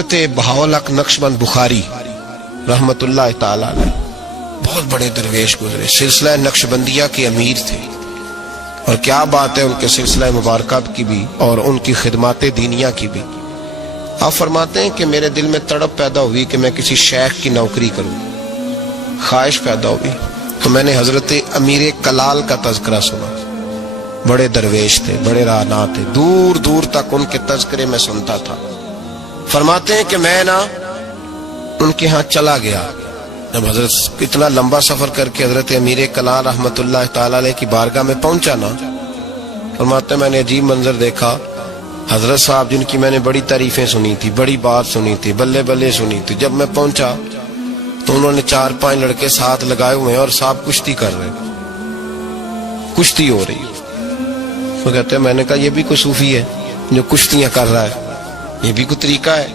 حضرت بہاول حق نقشبند بخاری رحمت اللہ تعالی علیہ بہت بڑے درویش گزرے، سلسلہ نقشبندیہ کے امیر تھے، اور کیا بات ہے ان کے سلسلہ مبارکہ کی بھی اور ان کی خدمات دینیہ کی بھی۔ آپ فرماتے ہیں کہ میرے دل میں تڑپ پیدا ہوئی کہ میں کسی شیخ کی نوکری کروں، خواہش پیدا ہوئی، تو میں نے حضرت امیر کلال کا تذکرہ سنا۔ بڑے درویش تھے، بڑے راہنما تھے، دور دور تک ان کے تذکرے میں سنتا تھا۔ فرماتے ہیں کہ میں ان کے ہاں چلا گیا، جب حضرت اتنا لمبا سفر کر کے حضرت امیر کلال رحمت اللہ تعالی علیہ کی بارگاہ میں پہنچا نا، فرماتے ہیں میں نے عجیب منظر دیکھا۔ حضرت صاحب جن کی میں نے بڑی تعریفیں سنی تھی، بڑی بات سنی تھی، بلے بلے سنی تھی، جب میں پہنچا تو انہوں نے 4-5 لڑکے ساتھ لگائے ہوئے ہیں اور صاحب کشتی کر رہے ہیں، کشتی ہو رہی ہے۔ وہ کہتے ہیں میں نے کہا یہ بھی کوئی صوفی ہے جو کشتیاں کر رہا ہے، یہ بھی کوئی طریقہ ہے؟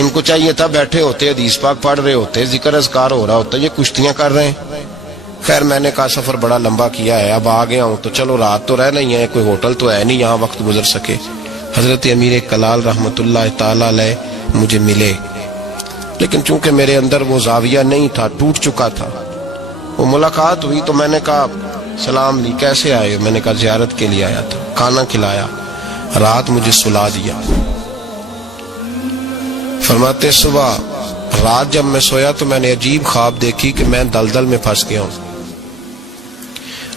ان کو چاہیے تھا بیٹھے ہوتے، حدیث پاک پڑھ رہے ہوتے، ذکر اذکار ہو رہا ہوتا، یہ کشتیاں کر رہے ہیں۔ خیر میں نے کہا سفر بڑا لمبا کیا ہے، اب آ گیا ہوں تو چلو رات تو رہ نہیں ہے، کوئی ہوٹل تو ہے نہیں یہاں وقت گزر سکے۔ حضرت امیر کلال رحمت اللہ تعالی علیہ مجھے ملے، لیکن چونکہ میرے اندر وہ زاویہ نہیں تھا، ٹوٹ چکا تھا۔ وہ ملاقات ہوئی تو میں نے کہا سلام لی، کیسے آئے؟ میں نے کہا زیارت کے لیے آیا تھا، کھانا کھلایا، رات مجھے سلا دیا۔ فرماتے صبح رات جب میں سویا تو میں نے عجیب خواب دیکھی کہ میں دلدل میں پھنس گیا ہوں،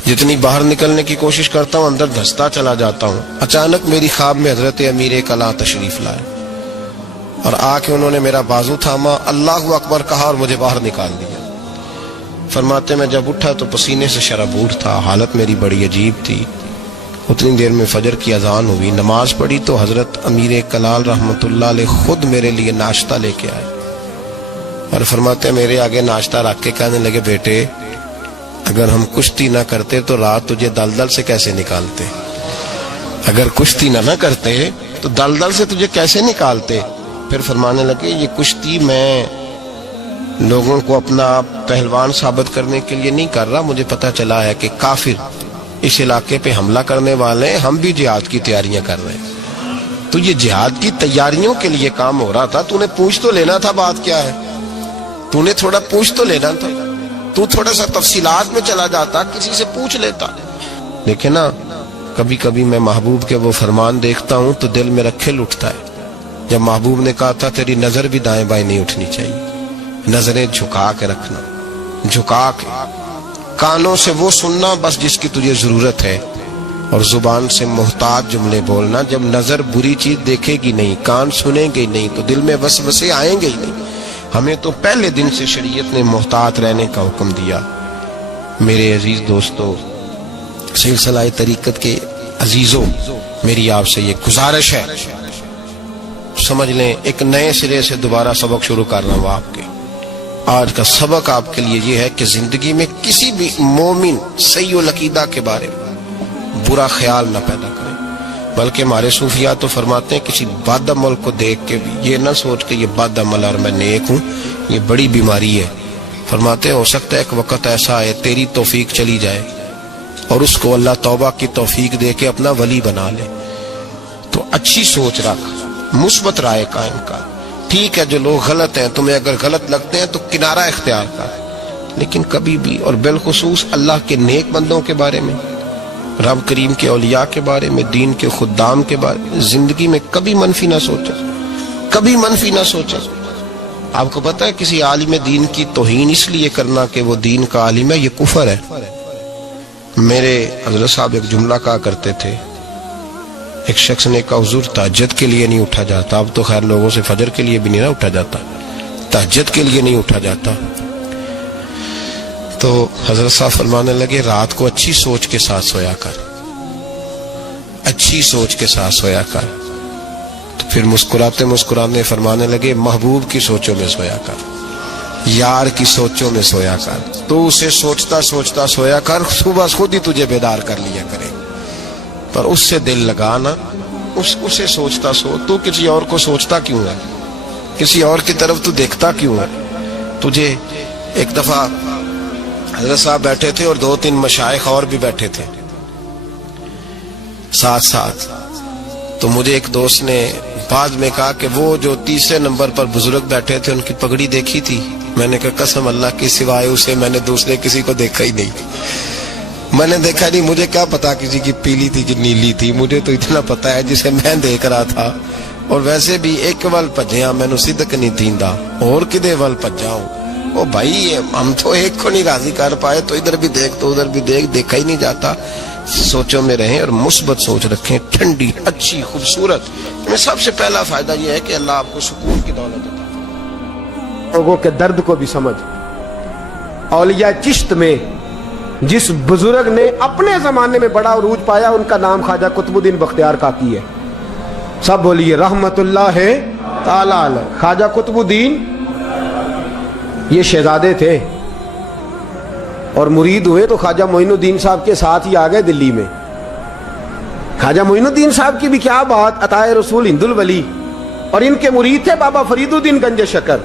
جتنی باہر نکلنے کی کوشش کرتا ہوں اندر دھستا چلا جاتا ہوں۔ اچانک میری خواب میں حضرت امیر کلال تشریف لائے اور آ کے انہوں نے میرا بازو تھاما، اللہ اکبر کہا اور مجھے باہر نکال دیا۔ فرماتے میں جب اٹھا تو پسینے سے شرابور تھا، حالت میری بڑی عجیب تھی۔ اتنی دیر میں فجر کی اذان ہوئی، نماز پڑھی تو حضرت امیر کلال رحمت اللہ علیہ خود میرے لیے ناشتہ لے کے آئے اور فرماتے میرے آگے ناشتہ رکھ کے کہنے لگے بیٹے اگر ہم کشتی نہ کرتے تو رات تجھے دلدل سے کیسے نکالتے، اگر کشتی نہ کرتے تو دلدل سے تجھے کیسے نکالتے۔ پھر فرمانے لگے یہ کشتی میں لوگوں کو اپنا پہلوان ثابت کرنے کے لیے نہیں کر رہا، مجھے پتہ چلا ہے کہ کافر اس علاقے پہ حملہ کرنے والے ہیں، ہم بھی جہاد کی تیاریاں کر رہے ہیں۔ تو یہ جہاد کی تیاریوں کے لیے کام ہو رہا تھا، تو نے پوچھ تو لینا تھا بات کیا ہے، تو نے تھوڑا پوچھ تو لینا تھا، تو تھوڑا سا تفصیلات میں چلا جاتا، کسی سے پوچھ لیتا۔ لیکن نا کبھی کبھی میں محبوب کے وہ فرمان دیکھتا ہوں تو دل میں رکھل اٹھتا ہے۔ جب محبوب نے کہا تھا تیری نظر بھی دائیں بائیں نہیں اٹھنی چاہیے، نظریں جھکا کے رکھنا، جھکا کے، کانوں سے وہ سننا بس جس کی تجھے ضرورت ہے، اور زبان سے محتاط جملے بولنا۔ جب نظر بری چیز دیکھے گی نہیں، کان سنیں گے نہیں تو دل میں وسوسے آئیں گے ہی نہیں۔ ہمیں تو پہلے دن سے شریعت نے محتاط رہنے کا حکم دیا۔ میرے عزیز دوستو، سلسلہ طریقت کے عزیزوں، میری آپ سے یہ گزارش ہے، سمجھ لیں ایک نئے سرے سے دوبارہ سبق شروع کر رہا ہوں آپ کے۔ آج کا سبق آپ کے لیے یہ ہے کہ زندگی میں کسی بھی مومن سیء العقیدہ کے بارے میں برا خیال نہ پیدا کرے، بلکہ ہمارے صوفیاء تو فرماتے ہیں کسی بد عمل کو دیکھ کے بھی یہ نہ سوچ کہ یہ بد عمل اور میں نیک ہوں، یہ بڑی بیماری ہے۔ فرماتے ہیں ہو سکتا ہے ایک وقت ایسا آئے تیری توفیق چلی جائے اور اس کو اللہ توبہ کی توفیق دے کے اپنا ولی بنا لے، تو اچھی سوچ رکھ، مثبت رائے قائم کر۔ ٹھیک ہے جو لوگ غلط ہیں تمہیں اگر غلط لگتے ہیں تو کنارہ اختیار کر، لیکن کبھی بھی اور بالخصوص اللہ کے نیک بندوں کے بارے میں، رب کریم کے اولیاء کے بارے میں، دین کے خدام کے بارے میں زندگی میں کبھی منفی نہ سوچے، کبھی منفی نہ سوچے۔ آپ کو پتہ ہے کسی عالم دین کی توہین اس لیے کرنا کہ وہ دین کا عالم ہے، یہ کفر ہے۔ میرے حضرت صاحب ایک جملہ کہا کرتے تھے، ایک شخص نے کہا حضور تہجد کے لیے نہیں اٹھا جاتا، اب تو خیر لوگوں سے فجر کے لیے بھی نہیں نہ اٹھا جاتا، تہجد کے لیے نہیں اٹھا جاتا۔ تو حضرت صاحب فرمانے لگے رات کو اچھی سوچ کے ساتھ سویا کر، اچھی سوچ کے ساتھ سویا کر۔ تو پھر مسکراتے مسکرانے فرمانے لگے محبوب کی سوچوں میں سویا کر، یار کی سوچوں میں سویا کر، تو اسے سوچتا سوچتا سویا کر، صبح خود ہی تجھے بیدار کر لیا کرے، پر اس سے دل لگانا، اسے سوچتا سو، تو کسی اور کو سوچتا کیوں ہے، کسی اور کی طرف تو دیکھتا کیوں ہے۔ تجھے ایک دفعہ حضرت صاحب بیٹھے تھے اور 2-3 مشائخ اور بھی بیٹھے تھے ساتھ ساتھ، تو مجھے ایک دوست نے بعد میں کہا کہ وہ جو تیسرے نمبر پر بزرگ بیٹھے تھے ان کی پگڑی دیکھی تھی؟ میں نے کہا قسم اللہ کی سوائے اسے میں نے دوسرے کسی کو دیکھا ہی نہیں. میں نے دیکھا نہیں, مجھے کیا پتا کسی کی پیلی تھی کہ نیلی تھی, مجھے تو اتنا پتا ہے جسے میں دیکھ رہا تھا. اور ویسے بھی ایک ول پجیا مینو صدق نہیں تھیندا, اور کدے ول پجاؤں. او بھائی ہم تو ایک کو نہیں راضی کر پائے تو ادھر بھی دیکھ تو ادھر بھی دیکھ, دیکھا ہی نہیں جاتا. سوچوں میں رہیں اور مثبت سوچ رکھیں, ٹھنڈی اچھی خوبصورت. میں سب سے پہلا فائدہ یہ ہے کہ اللہ آپ کو سکون کی دولت دیتا ہے. لوگوں کے درد کو بھی سمجھ. اولیاء چشت میں جس بزرگ نے اپنے زمانے میں بڑا عروج پایا ان کا نام خواجہ قطب الدین بختیار کاکی ہے. سب بولیے رحمت اللہ تعالی علیہ. خواجہ قطب الدین یہ شہزادے تھے اور مرید ہوئے تو خواجہ معین الدین صاحب کے ساتھ ہی آ گئے دلی میں. خواجہ معین الدین صاحب کی بھی کیا بات, عطائے رسول ہند الولی, اور ان کے مرید تھے بابا فرید الدین گنج شکر.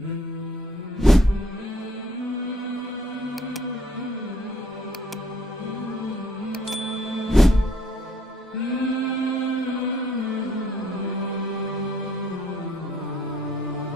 Mm-hmm.